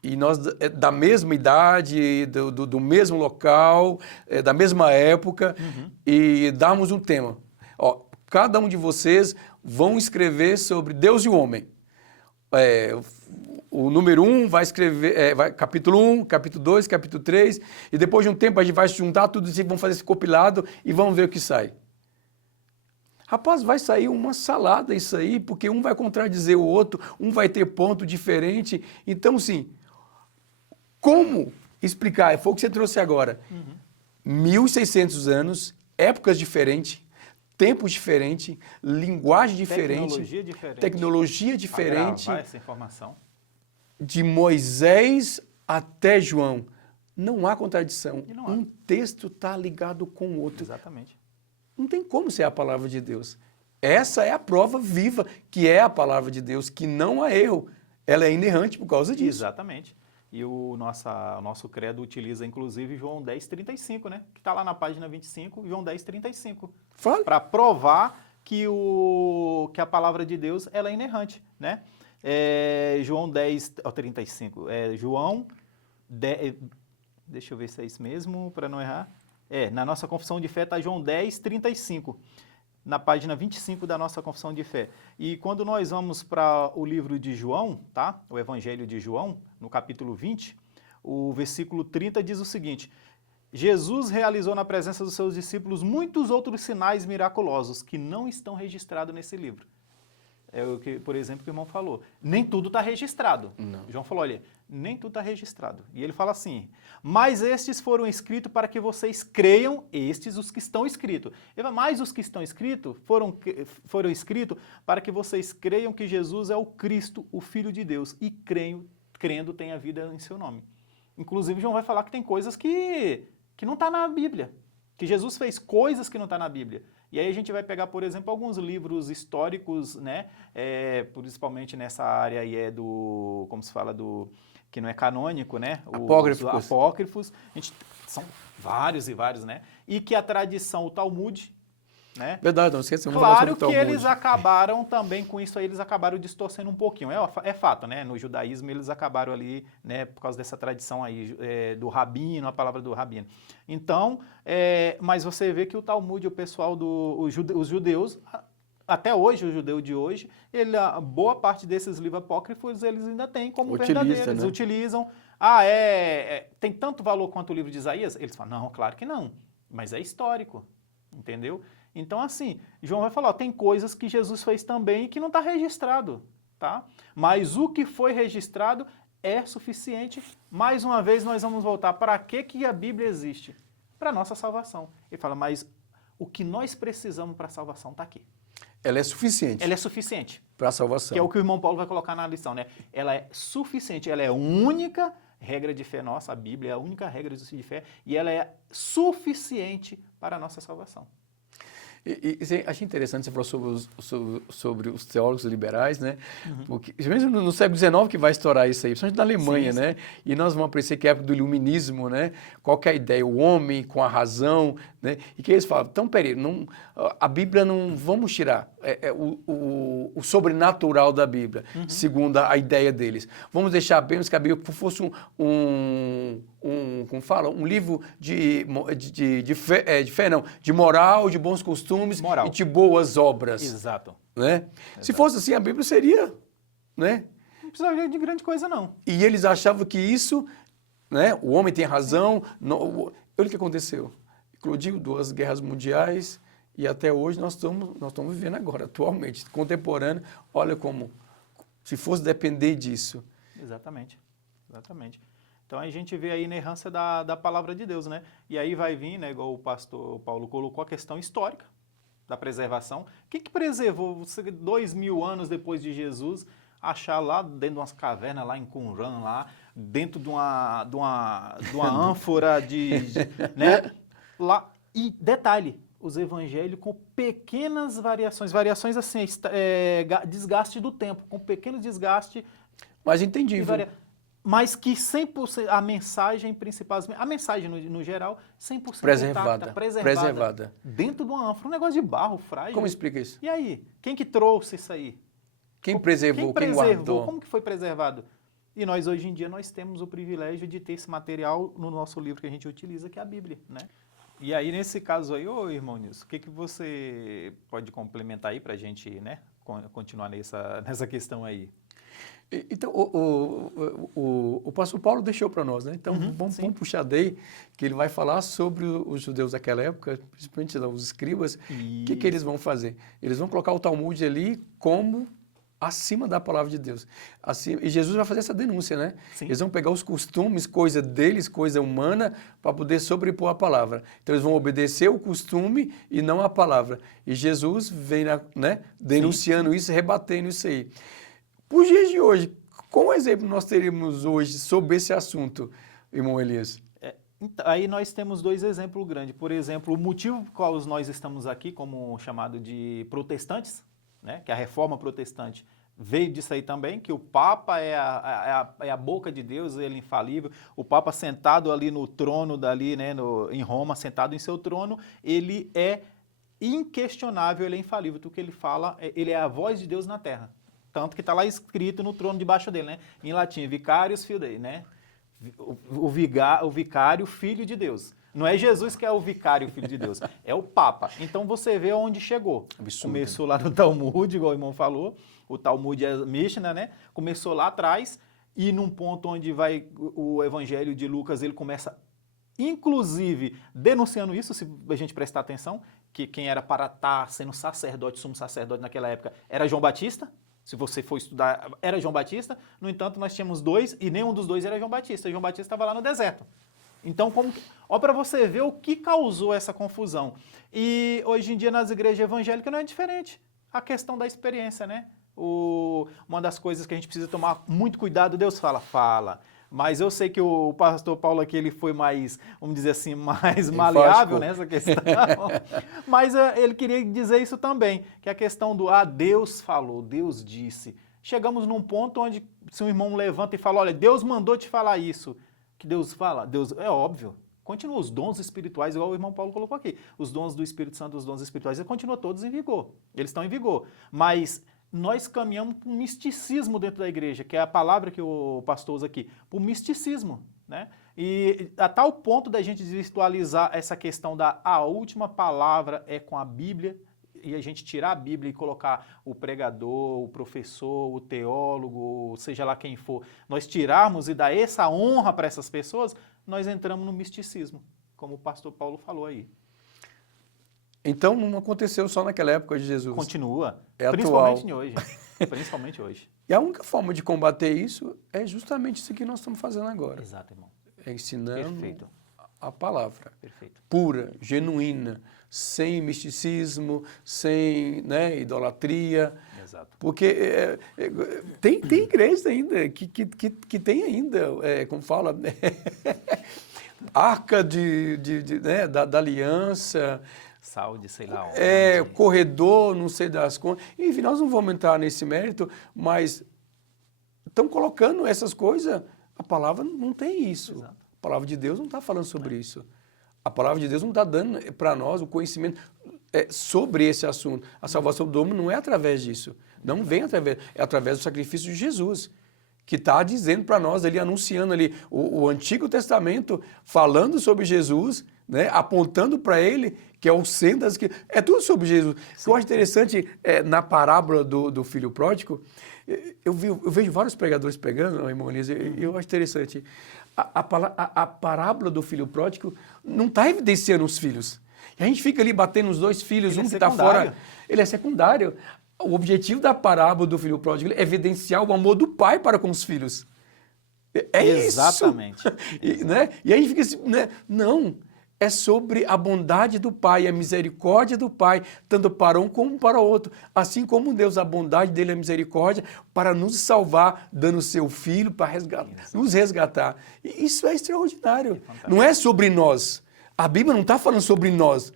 e nós da mesma idade, do mesmo local, da mesma época, e damos um tema. Cada um de vocês vão escrever sobre Deus e o homem. O número 1 vai escrever, capítulo 1, capítulo 2, capítulo 3, e depois de um tempo a gente vai juntar tudo isso e vamos fazer esse compilado e vamos ver o que sai. Rapaz, vai sair uma salada isso aí, porque um vai contradizer o outro, um vai ter ponto diferente. Então, sim, como explicar? Foi o que você trouxe agora. 1.600 anos, épocas diferentes, tempos diferentes, linguagem diferente, tecnologia diferente. Para gravar essa informação. De Moisés até João. Não há contradição. Um texto está ligado com o outro. Exatamente. Não tem como ser a palavra de Deus. Essa é a prova viva que é a palavra de Deus, que não há erro. Ela é inerrante por causa disso. Exatamente. E o nosso credo utiliza, inclusive, João 10:35, né? Que está lá na página 25, João 10:35. Fale. Para provar que a palavra de Deus ela é inerrante, né? João 10:35. João 10, deixa eu ver se é isso mesmo, para não errar. Na nossa confissão de fé está João 10:35. Na página 25 da nossa confissão de fé. E quando nós vamos para o livro de João, tá? O Evangelho de João, no capítulo 20, o versículo 30 diz o seguinte: Jesus realizou na presença dos seus discípulos muitos outros sinais miraculosos que não estão registrados nesse livro. É o que, por exemplo, que o irmão falou. Nem tudo está registrado. Não. João falou, olha, nem tudo está registrado. E ele fala assim, mas estes foram escritos para que vocês creiam, estes os que estão escritos. Ele fala, mas os que estão escritos foram escritos para que vocês creiam que Jesus é o Cristo, o Filho de Deus, e crendo tem a vida em seu nome. Inclusive, João vai falar que tem coisas que não está na Bíblia, que Jesus fez coisas que não está na Bíblia. E aí a gente vai pegar, por exemplo, alguns livros históricos, né, principalmente nessa área aí como se fala, que não é canônico, né? Apócrifos. Apócrifos. São vários e vários, né? E que a tradição, o Talmud, né? Verdade, não esqueça. Claro que eles acabaram também com isso aí, eles acabaram distorcendo um pouquinho. É fato, né? No judaísmo eles acabaram ali, né? Por causa dessa tradição aí do rabino, a palavra do rabino. Então, mas você vê que o Talmud, o pessoal os judeus, até hoje, o judeu de hoje, a boa parte desses livros apócrifos eles ainda têm como verdadeiros. Eles utilizam. Tem tanto valor quanto o livro de Isaías? Eles falam, não, claro que não. Mas é histórico, entendeu? Então, assim, João vai falar, tem coisas que Jesus fez também que não está registrado, tá? Mas o que foi registrado é suficiente. Mais uma vez, nós vamos voltar. Para que a Bíblia existe? Para a nossa salvação. Ele fala, mas o que nós precisamos para a salvação está aqui. Ela é suficiente. Ela é suficiente. Para a salvação. Que é o que o irmão Paulo vai colocar na lição, né? Ela é suficiente, ela é a única regra de fé nossa, a Bíblia é a única regra de fé, e ela é suficiente para a nossa salvação. Achei interessante você falar sobre os teólogos liberais, né? Porque, mesmo no século XIX que vai estourar isso aí, principalmente na Alemanha, sim, né? E nós vamos aprender que é a época do iluminismo, né? Qual que é a ideia? O homem com a razão, né? E que eles falam, então, peraí, a Bíblia não vamos tirar o sobrenatural da Bíblia, segundo a ideia deles. Vamos deixar apenas que a Bíblia fosse como fala, um livro de fé, não, de moral, de bons costumes e de boas obras. Exato. Né? Exato. Se fosse assim, a Bíblia seria, né? Não precisaria de grande coisa, não. E eles achavam que isso, né? O homem tem razão. Olha o que aconteceu. Eclodiu 2 guerras mundiais e até hoje nós estamos vivendo agora, atualmente, contemporâneo. Olha como, se fosse depender disso. Exatamente. Então a gente vê aí a inerrância da palavra de Deus, né? E aí vai vir, né, igual o pastor Paulo colocou, a questão histórica da preservação. O que preservou você 2000 anos depois de Jesus achar lá dentro de umas cavernas lá em Qumran, lá dentro de uma ânfora né? Lá, e detalhe, os evangelhos com pequenas variações assim, desgaste do tempo, com pequenos desgastes. Mas entendível. Mas que 100%, a mensagem principal, a mensagem no geral, 100% preservada. Dentro de uma ânfora, um negócio de barro frágil. Como explica isso? E aí? Quem que trouxe isso aí? Quem preservou, quem guardou? Como que foi preservado? E nós, hoje em dia, nós temos o privilégio de ter esse material no nosso livro que a gente utiliza, que é a Bíblia, né? E aí, nesse caso aí, irmão Nilson, o que você pode complementar aí para a gente, né, continuar nessa questão aí? Então, o pastor Paulo deixou para nós, né? Então, vamos puxar daí, que ele vai falar sobre os judeus daquela época, principalmente os escribas. O que eles vão fazer? Eles vão colocar o Talmud ali como acima da palavra de Deus. E Jesus vai fazer essa denúncia, né? Sim. Eles vão pegar os costumes, coisa deles, coisa humana, para poder sobrepor a palavra. Então, eles vão obedecer o costume e não a palavra. E Jesus vem, né, denunciando isso, rebatendo isso aí. Por dias de hoje, qual exemplo nós teríamos hoje sobre esse assunto, irmão Elias? Aí nós temos 2 exemplos grandes. Por exemplo, o motivo por qual nós estamos aqui como chamado de protestantes, né, que é a reforma protestante, veio disso aí também, que o Papa é a boca de Deus, ele é infalível. O Papa sentado ali no trono dali, né, em Roma, sentado em seu trono, ele é inquestionável, ele é infalível. Tudo que ele fala, ele é a voz de Deus na terra. Tanto que está lá escrito no trono debaixo dele, né? Em latim, vicarius filii, né? O vicário, filho de Deus. Não é Jesus que é o vicário, filho de Deus, é o Papa. Então você vê onde chegou. Absurdo. Começou lá no Talmud, igual o irmão falou, o Talmud é a Mishnah, né? Começou lá atrás e num ponto onde vai o Evangelho de Lucas, ele começa, inclusive, denunciando isso, se a gente prestar atenção, que quem era para estar sendo sacerdote, sumo sacerdote naquela época, era João Batista. Se você for estudar, era João Batista. No entanto, nós tínhamos dois e nenhum dos dois era João Batista. João Batista estava lá no deserto. Então, ó, para você ver o que causou essa confusão. E hoje em dia nas igrejas evangélicas não é diferente. A questão da experiência, né? Uma das coisas que a gente precisa tomar muito cuidado, Deus fala. Mas eu sei que o pastor Paulo aqui, ele foi mais, vamos dizer assim, mais maleável nessa questão. Mas ele queria dizer isso também, que a questão do, Deus falou, Deus disse. Chegamos num ponto onde se um irmão levanta e fala, olha, Deus mandou te falar isso. Que Deus fala? Deus, é óbvio. Continua os dons espirituais, igual o irmão Paulo colocou aqui. Os dons do Espírito Santo, os dons espirituais, eles continuam todos em vigor. Eles estão em vigor. Mas nós caminhamos para um misticismo dentro da igreja, que é a palavra que o pastor usa aqui, para o misticismo, né? E a tal ponto da gente desvirtualizar essa questão da a última palavra é com a Bíblia, e a gente tirar a Bíblia e colocar o pregador, o professor, o teólogo, seja lá quem for, nós tirarmos e dar essa honra para essas pessoas, nós entramos no misticismo, como o pastor Paulo falou aí. Então não aconteceu só naquela época de Jesus. Continua, é principalmente atual. hoje. Principalmente hoje. E a única forma de combater isso é justamente isso que nós estamos fazendo agora. Exato, irmão. É ensinando Perfeito. a palavra. Perfeito. Pura, genuína, sem misticismo, sem, né, idolatria. Exato. Porque tem igrejas ainda que tem ainda, como fala, arca né, da aliança. Saúde, sei lá onde. Corredor, não sei das contas. Enfim, nós não vamos entrar nesse mérito, mas estão colocando essas coisas. A palavra não tem isso. Exato. A palavra de Deus não está falando sobre isso. A palavra de Deus não está dando para nós o conhecimento sobre esse assunto. A salvação do homem não é através disso. Não vem através, é através do sacrifício de Jesus, que está dizendo para nós ali, anunciando ali o Antigo Testamento, falando sobre Jesus, né, apontando para ele, que é o centro das... É tudo sobre Jesus. O que eu acho interessante, na parábola do filho pródigo, eu vejo vários pregadores pregando, irmão Elisa, e eu acho interessante. A parábola do filho pródigo não está evidenciando os filhos. E a gente fica ali batendo os dois filhos, um que está fora. Ele é secundário. O objetivo da parábola do filho pródigo é evidenciar o amor do pai para com os filhos. Exatamente. Isso. Né? E aí fica assim, né? Não. É sobre a bondade do Pai, a misericórdia do Pai, tanto para um como para o outro. Assim como Deus, a bondade dele, a misericórdia, para nos salvar, dando o seu Filho para nos resgatar. E isso é extraordinário. Não é sobre nós. A Bíblia não está falando sobre nós.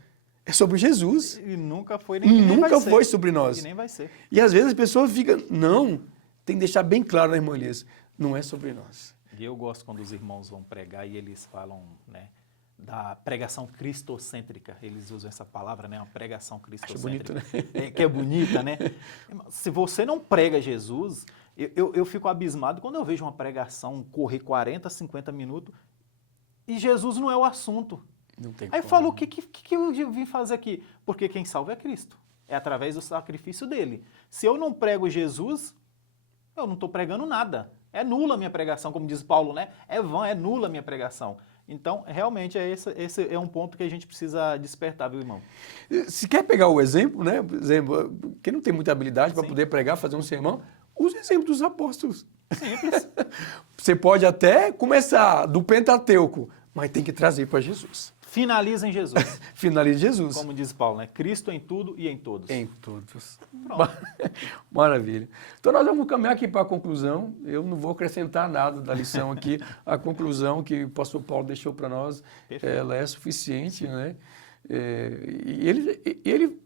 É sobre Jesus. E nunca foi, nem nunca foi sobre nós. E nem vai ser. E às vezes as pessoas ficam... Não, tem que deixar bem claro, né, irmã Elias? Não é sobre nós. E eu gosto quando os irmãos vão pregar e eles falam, né, da pregação cristocêntrica. Eles usam essa palavra, né? Uma pregação cristocêntrica. Acho bonito, né? Que é bonita, né? Se você não prega Jesus, eu fico abismado quando eu vejo uma pregação correr 40, 50 minutos e Jesus não é o assunto. Não tem Aí eu como. falo, o que eu vim fazer aqui? Porque quem salva é Cristo. É através do sacrifício dele. Se eu não prego Jesus, eu não estou pregando nada. É nula a minha pregação, como diz Paulo, né? É vã, é nula a minha pregação. Então, realmente, esse é um ponto que a gente precisa despertar, viu, irmão? Se quer pegar o exemplo, né? Por exemplo, quem não tem muita habilidade para poder pregar, fazer um sermão, use o exemplo dos apóstolos. Simples. Você pode até começar do Pentateuco, mas tem que trazer para Jesus. Finaliza em Jesus. Finaliza em Jesus. Como diz Paulo, né? Cristo em tudo e em todos. Em todos. Pronto. Maravilha. Então nós vamos caminhar aqui para a conclusão. Eu não vou acrescentar nada da lição aqui. A conclusão que o pastor Paulo deixou para nós, ela é suficiente, né? E ele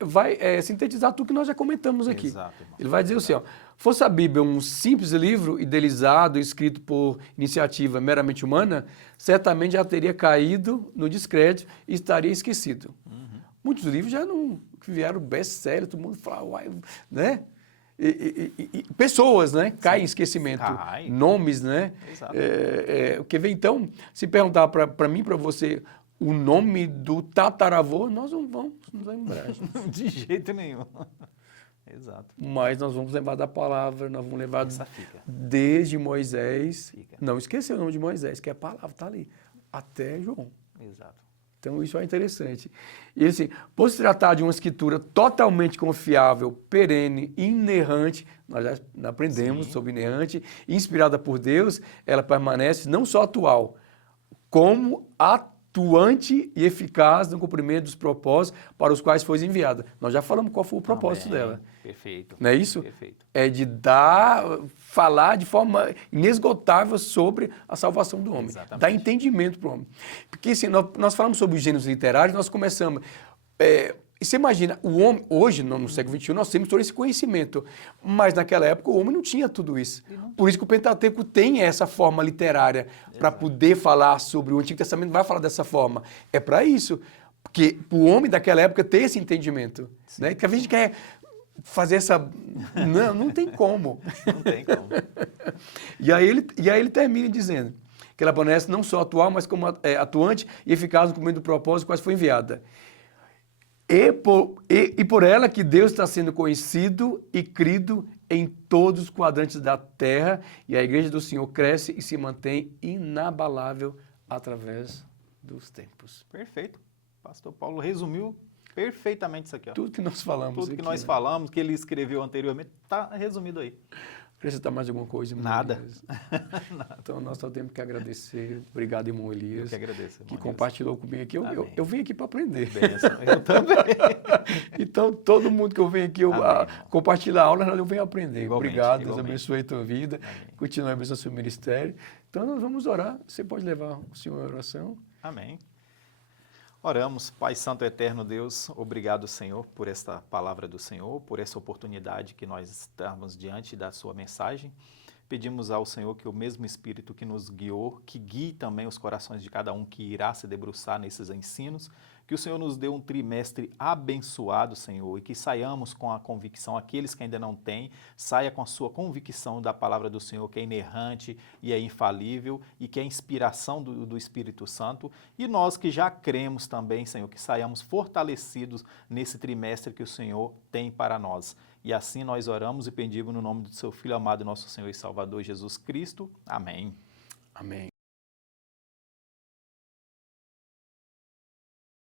vai sintetizar tudo que nós já comentamos aqui. Exato, irmão. Ele vai dizer assim, ó, fosse a Bíblia um simples livro idealizado, escrito por iniciativa meramente humana, certamente já teria caído no descrédito e estaria esquecido. Muitos livros já não vieram best-seller, todo mundo fala, uai, né? E pessoas, né? Caem em esquecimento. Cai. Nomes, né? Exato. Quer ver, então, se perguntar para mim, para você, o nome do tataravô, nós não vamos nos lembrar. Gente. De jeito nenhum. Exato. Mas nós vamos lembrar da palavra, nós vamos lembrar Essa fica. desde Moisés. Fica. Não esquecer o nome de Moisés, que a palavra está ali, até João. Exato. Então, isso é interessante. E assim, por se tratar de uma escritura totalmente confiável, perene, inerrante, nós já aprendemos Sim. sobre inerrante, inspirada por Deus, ela permanece não só atual, como atuante e eficaz no cumprimento dos propósitos para os quais foi enviada. Nós já falamos qual foi o propósito Amém. dela. Perfeito. Não é isso? Perfeito. É de falar de forma inesgotável sobre a salvação do homem. Exatamente. Dar entendimento para o homem. Porque assim, nós falamos sobre os gêneros literários, nós começamos... você imagina, o homem, hoje, no século XXI, nós temos todo esse conhecimento, mas naquela época o homem não tinha tudo isso. Por isso que o Pentateuco tem essa forma literária, para poder falar sobre o Antigo Testamento, vai falar dessa forma. É para isso, porque o homem daquela época tem esse entendimento. Né? Que a gente quer fazer essa... Não tem como. Não tem como. E aí ele termina dizendo que ela permanece não só atual, mas como atuante e eficaz no cumprimento do propósito quase foi enviada. E por ela que Deus está sendo conhecido e crido em todos os quadrantes da terra, e a igreja do Senhor cresce e se mantém inabalável através dos tempos. Perfeito. Pastor Paulo resumiu perfeitamente isso aqui. Ó. Tudo que nós falamos Tudo que aqui, nós né? falamos, que ele escreveu anteriormente, está resumido aí. Acrescentar mais alguma coisa, irmão Nada. Elias? Então, nós só temos que agradecer. Obrigado, irmão Elias. Eu que agradeço, irmão Que Elias. compartilhou comigo aqui. Amém. Eu vim aqui para aprender. Bênção. Eu também. Então, todo mundo que eu venho aqui, Amém, irmão. compartilhar a aula, eu venho aprender. Igualmente, Obrigado, Deus igualmente. abençoe a tua vida. Amém. Continue abençoando o seu ministério. Então, nós vamos orar. Você pode levar o senhor à oração. Amém. Oramos, Pai Santo Eterno Deus, obrigado, Senhor, por esta palavra do Senhor, por essa oportunidade que nós estamos diante da sua mensagem. Pedimos ao Senhor que o mesmo Espírito que nos guiou, que guie também os corações de cada um que irá se debruçar nesses ensinos, que o Senhor nos dê um trimestre abençoado, Senhor, e que saiamos com a convicção, aqueles que ainda não têm, saia com a sua convicção da palavra do Senhor, que é inerrante e é infalível, e que é inspiração do Espírito Santo, e nós que já cremos também, Senhor, que saiamos fortalecidos nesse trimestre que o Senhor tem para nós. E assim nós oramos e pedimos no nome do seu Filho amado, nosso Senhor e Salvador Jesus Cristo. Amém. Amém.